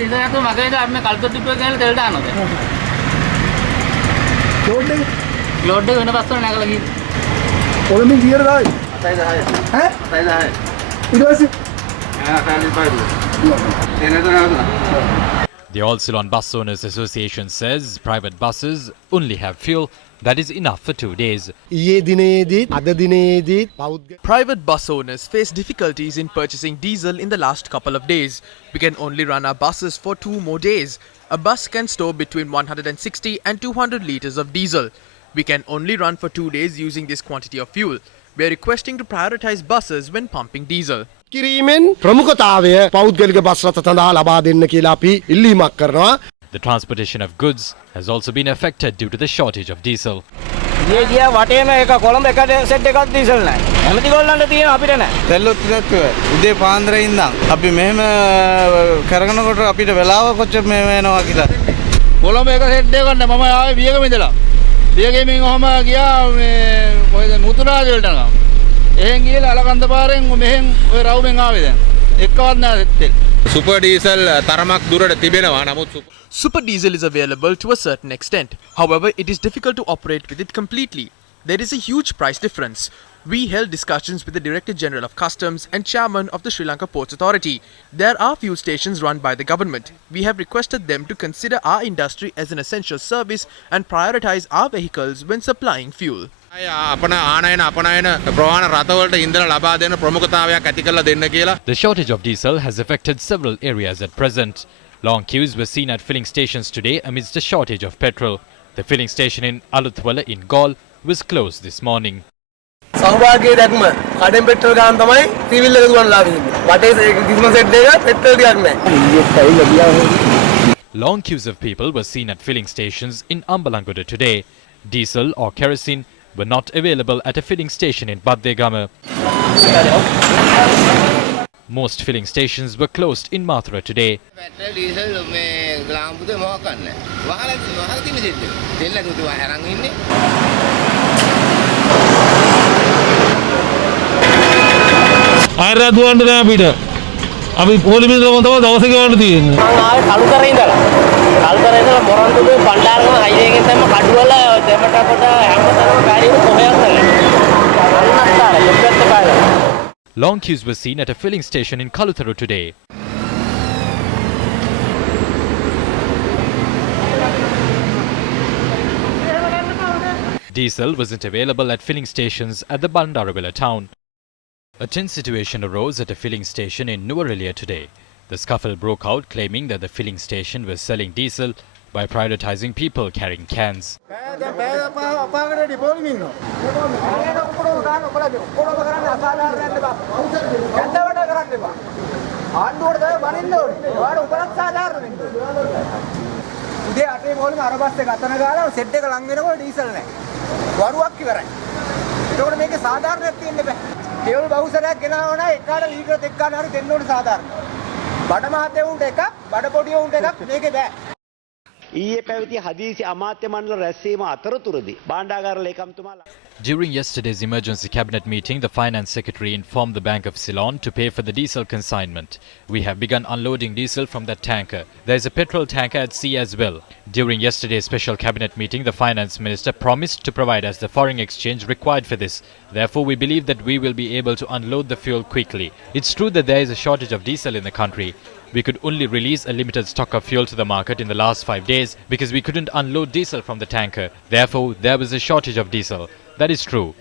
diesel එකතු මගේ ඉඳලා අපි මේ කල්තොට ටිපුවේ ගහලා තෙල් දානවා දැන්. ලෝඩ් එක වෙන බස් වල නැගලා ගිහින්. ඔලමින් ගියර ගායි. 810. ඈ? 810. ඊට පස්සේ The All Ceylon Bus Owners Association says private buses only have fuel that is enough for 2 days. Private bus owners face difficulties in purchasing diesel in the last couple of days. We can only run our buses for 2 more days. A bus can store between 160 and 200 litres of diesel. We can only run for 2 days using this quantity of fuel. We are requesting to prioritise buses when pumping diesel. කිරීමෙන් ප්‍රමුඛතාවය පෞද්ගලික bus රථ සඳහා ලබා දෙන්න කියලා අපි ඉල්ලීමක් කරනවා. The transportation of goods has also been affected due to the shortage of diesel. ඊයේ ගියා වටේම එක කොළඹ එක සෙට් එකක් diesel නැහැ. හැමති ගොල්ලන්ට තියෙන අපිට නැහැ. තෙල්ලුත් නැත්තුව උදේ පාන්දරේ ඉඳන් අපි මෙහෙම කරගෙනකොට අපිට වෙලාව කොච්චර මේ වෙනවා කියලා. කොළඹ එක සෙට් එකක් ගන්න මම ආවේ වියගම ඉඳලා. වියගමෙන් ඔහම ගියා මේ කොහෙද මුතුරාජ වලට නම්. එහෙන් ගිහලා අලකන්ද පාරෙන් මෙහෙන් ඔය රවුමෙන් ආවේ දැන්. එක්කවත් නැහැ තෙල්. සුපර් ඩීසල් තරමක් දුරට තිබෙනවා. නමුත් Super diesel is available to a certain extent. However, it is difficult to operate with it completely. There is a huge price difference. We held discussions with the Director General of Customs and Chairman of the Sri Lanka Ports Authority. There are fuel stations run by the government. We have requested them to consider our industry as an essential service and prioritize our vehicles when supplying fuel. The shortage of diesel has affected several areas at present. Long queues were seen at filling stations today amidst the shortage of petrol. The filling station in Aluthwala in Gaul was closed this morning. සෞභාග්‍යයේ දැක්ම කඩෙන් petrol ගන්න තමයි civil එක දුවන්ලා ඉන්නේ. වටේ කිසිම set එකක් petrol ටිකක් නැහැ. Long queues of people were seen at filling stations in Ambalangoda today. Diesel or kerosene were not available at a filling station in Baddegama. Most filling stations were closed in Mathura today. Petrol diesel මේ ග්‍රාම්පුතේ මොකක් කරන්නේ. වහලා තියෙන set එක. තෙල් නැතුව අරන් ඉන්නේ. ආයෙත් දුවන්න නෑ අපිට. අපි පොලිමේ ගමන් තමයි දවසේ ගවන්න තියෙන්නේ. මම ආවේ කළුතරේ ඉඳලා. කළුතරේ ඉඳලා මොරන්තුගේ බණ්ඩාරගම හයිවේ එකෙන් තමයි කඩුවල දෙමට කොට හැමතැනම බැරිව කොහෙවත් නැහැ. අන්නත්තර දෙපැත්ත බලන්න. Long queues were seen at a filling station in Kalutharu today. Diesel wasn't available at filling stations at the Bandarabilla town. A tense situation arose at a filling station in Nuwara today. The scuffle broke out, claiming that the filling station was selling diesel by prioritizing people carrying cans. උදේ 8 මොකද අර bus එක අතන ගාලා set එක ලං වෙනකොට diesel නැහැ. වරුවක් ඉවරයි. ඒකෝට මේකේ සාධාරණයක් තියෙන්න බෑ. කේවල බහුසරයක් ගෙනාව නම් එකාට ලීටර් දෙකක් හරි දෙන්න ඕනේ සාධාරණ. බඩ මහතේ උන්ට එකක්, බඩ පොඩි උන්ට එකක් මේකේ බෑ. ඊයේ පැවති හදිසි අමාත්‍ය මණ්ඩල රැස්වීම අතරතුරදී භාණ්ඩාගාර ලේකම්තුමාලා During yesterday's emergency cabinet meeting, the finance secretary informed the Bank of Ceylon to pay for the diesel consignment. We have begun unloading diesel from that tanker. There is a petrol tanker at sea as well. During yesterday's special cabinet meeting, the finance minister promised to provide us the foreign exchange required for this. Therefore, we believe that we will be able to unload the fuel quickly. It's true that there is a shortage of diesel in the country. We could only release a limited stock of fuel to the market in the last 5 days because we couldn't unload diesel from the tanker. Therefore, there was a shortage of diesel. That is true.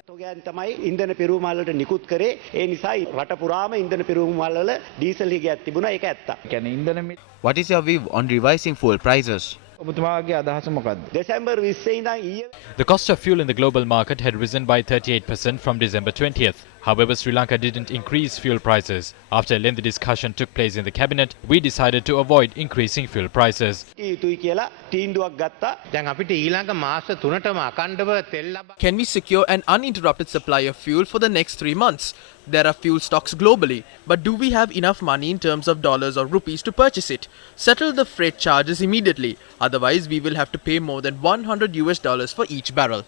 තමයි ඉන්ධන පෙරවුම් වලට නිකුත් කරේ. ඒ නිසා රට පුරාම ඉන්ධන පෙරවුම් වල ඩීසල් හිගයක් තිබුණා. ඒක ඇත්ත. කියන්නේ ඉන්ධන What is your view on revising fuel prices? ඔබතුමාගේ අදහස මොකක්ද? දෙසැම්බර් 20 ඉඳන් ඊයේ The cost of fuel in the global market had risen by 38% from December 20th. However, Sri Lanka didn't increase fuel prices. After a lengthy discussion took place in the cabinet, we decided to avoid increasing fuel prices. යුතුයි කියලා තීන්දුවක් ගත්තා. දැන් අපිට ඊළඟ මාස 3ටම අකණ්ඩව තෙල් ලබා Can we secure an uninterrupted supply of fuel for the next 3 months? There are fuel stocks globally, but do we have enough money in terms of dollars or rupees to purchase it? Settle the freight charges immediately. Otherwise, we will have to pay more than $100 for each barrel.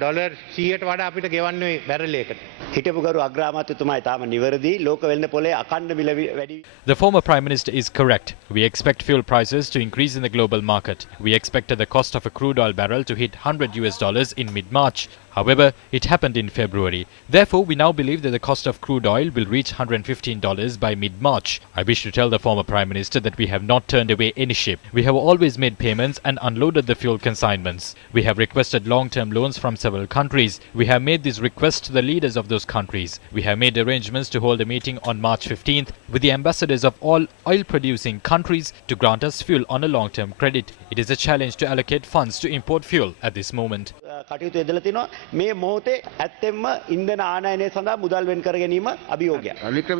Dollar 100ට වඩා අපිට ගෙවන්නේ barrel එකකට. හිටපු කියපු ගරු අග්‍රාමාත්‍යතුමා ඊටාම නිවැරදි. ලෝක වෙළඳ පොලේ අඛණ්ඩ මිල වැඩි. The former Prime Minister is correct. We expect fuel prices to increase in the global market. We expected the cost of a crude oil barrel to hit $100 in mid-March. However, it happened in February. Therefore, we now believe that the cost of crude oil will reach $115 by mid-March. I wish to tell the former Prime Minister that we have not turned away any ship. We have always made payments and unloaded the fuel consignments. We have requested long-term loans from several countries. We have made these requests to the leaders of those countries. We have made arrangements to hold a meeting on March 15th with the ambassadors of all oil-producing countries to grant us fuel on a long-term credit. It is a challenge to allocate funds to import fuel at this moment. කටයුතු යොදලා තිනවා මේ මොහොතේ ඇත්තෙන්ම ඉන්ධන ආනයනය සඳහා මුදල් වෙන් කර ගැනීම අභියෝගයක්.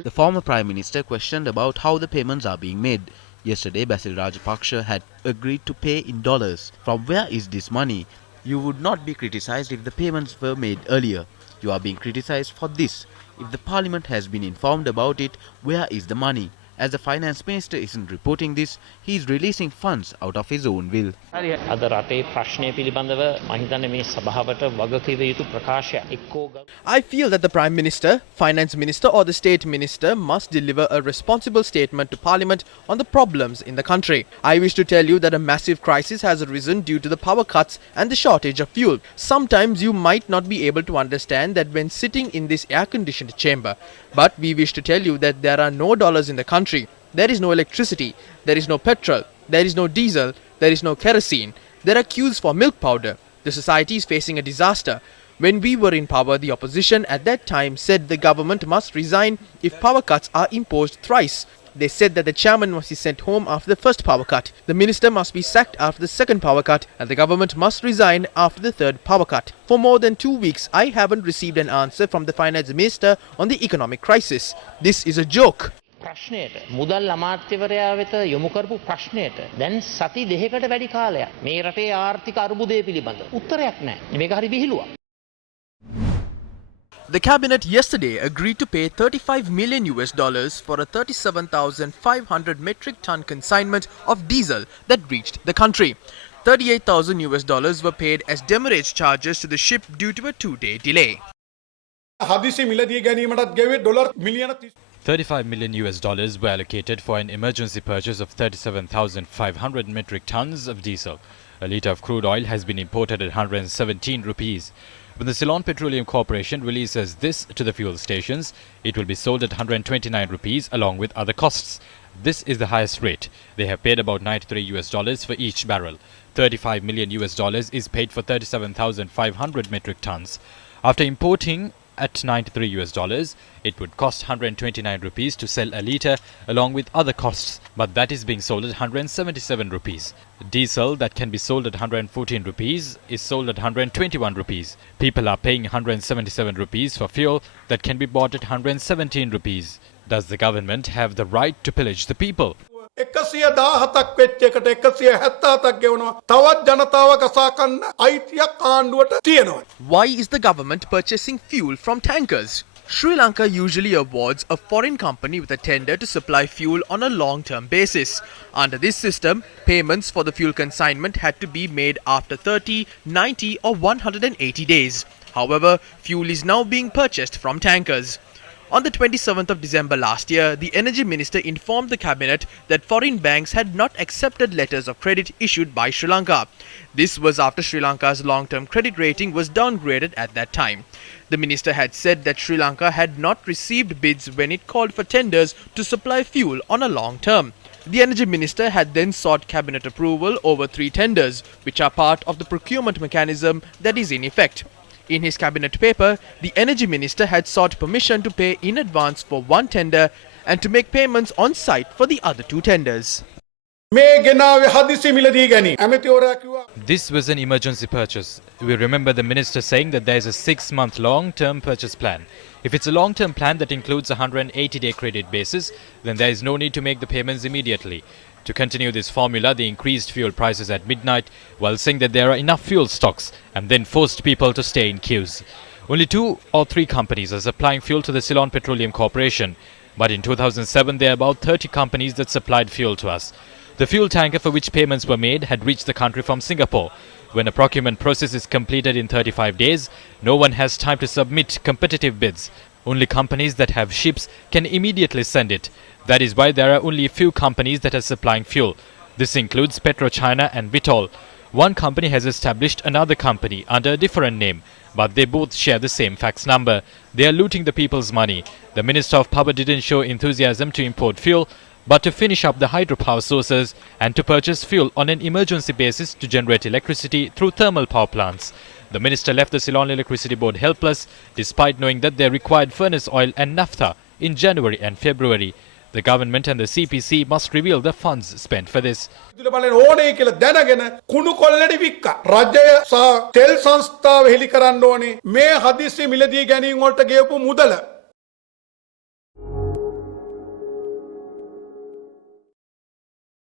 The former Prime Minister questioned about how the payments are being made. Yesterday, Basil Rajapaksa had agreed to pay in dollars. From where is this money? You would not be criticized if the payments were made earlier. You are being criticized for this. If the parliament has been informed about it, where is the money? As the finance minister isn't reporting this, he is releasing funds out of his own will. අද රටේ ප්‍රශ්නය පිළිබඳව මම හිතන්නේ මේ සභාවට වගකීම යුතු ප්‍රකාශයක් එක්කෝ I feel that the Prime Minister, Finance Minister or the State Minister must deliver a responsible statement to Parliament on the problems in the country. I wish to tell you that a massive crisis has arisen due to the power cuts and the shortage of fuel. Sometimes you might not be able to understand that when sitting in this air-conditioned chamber. But we wish to tell you that there are no dollars in the country. There is no electricity. There is no petrol. There is no diesel. There is no kerosene. There are queues for milk powder. The society is facing a disaster. When we were in power, the opposition at that time said the government must resign if power cuts are imposed thrice. They said that the chairman must be sent home after the first power cut. The minister must be sacked after the second power cut, and the government must resign after the third power cut. For more than 2 weeks, I haven't received an answer from the finance minister on the economic crisis. This is a joke. ප්‍රශ්නයට මුදල් අමාත්‍යවරයා වෙත යොමු කරපු ප්‍රශ්නයට දැන් සති දෙකකට වැඩි කාලයක් මේ රටේ ආර්ථික අර්බුදය පිළිබඳ උත්තරයක් නැහැ. මේක හරි විහිළුවක්. The cabinet yesterday agreed to pay $35 million for a 37,500 metric ton consignment of diesel that reached the country. $38,000 were paid as demurrage charges to the ship due to a 2-day delay. $35 million were allocated for an emergency purchase of 37,500 metric tons of diesel. A litre of crude oil has been imported at 117 rupees. When the Ceylon Petroleum Corporation releases this to the fuel stations, it will be sold at 129 rupees along with other costs. This is the highest rate. They have paid about $93 for each barrel. $35 million is paid for 37,500 metric tons. After importing at $93, it would cost 129 rupees to sell a litre along with other costs, but that is being sold at 177 rupees. Diesel that can be sold at 114 rupees is sold at 121 rupees. People are paying 177 rupees for fuel that can be bought at 117 rupees. Does the government have the right to pillage the people? Why is the government purchasing fuel from tankers? Sri Lanka usually awards a foreign company with a tender to supply fuel on a long-term basis. Under this system, payments for the fuel consignment had to be made after 30, 90 or 180 days. However, fuel is now being purchased from tankers. On the 27th of December last year, the Energy Minister informed the Cabinet that foreign banks had not accepted letters of credit issued by Sri Lanka. This was after Sri Lanka's long-term credit rating was downgraded at that time. The minister had said that Sri Lanka had not received bids when it called for tenders to supply fuel on a long term. The Energy Minister had then sought Cabinet approval over 3 tenders, which are part of the procurement mechanism that is in effect. In his cabinet paper, the Energy Minister had sought permission to pay in advance for 1 tender and to make payments on site for the other 2 tenders. This was an emergency purchase. We remember the minister saying that there is a 6-month long-term purchase plan. If it's a long-term plan that includes a 180-day credit basis, then there is no need to make the payments immediately. To continue this formula, they increased fuel prices at midnight while saying that there are enough fuel stocks and then forced people to stay in queues. Only 2 or 3 companies are supplying fuel to the Ceylon Petroleum Corporation, but in 2007 there are about 30 companies that supplied fuel to us. The fuel tanker for which payments were made had reached the country from Singapore. When a procurement process is completed in 35 days, no one has time to submit competitive bids. Only companies that have ships can immediately send it. That is why there are only a few companies that are supplying fuel. This includes PetroChina and Vitol. One company has established another company under a different name, but they both share the same fax number. They are looting the people's money. The Minister of Power didn't show enthusiasm to import fuel, but to finish up the hydropower sources and to purchase fuel on an emergency basis to generate electricity through thermal power plants. The minister left the Ceylon Electricity Board helpless, despite knowing that they required furnace oil and naphtha in January and February. The government and the CPC must reveal the funds spent for this. ඕනේ කියලා දැනගෙන කුණු කොල්ලෙඩි වික්කා රජය සහ තෙල් සංස්ථාව හෙලි කරන්න ඕනේ මේ හදිස්සි මිලදී ගැනීම වලට ගෙවපු මුදල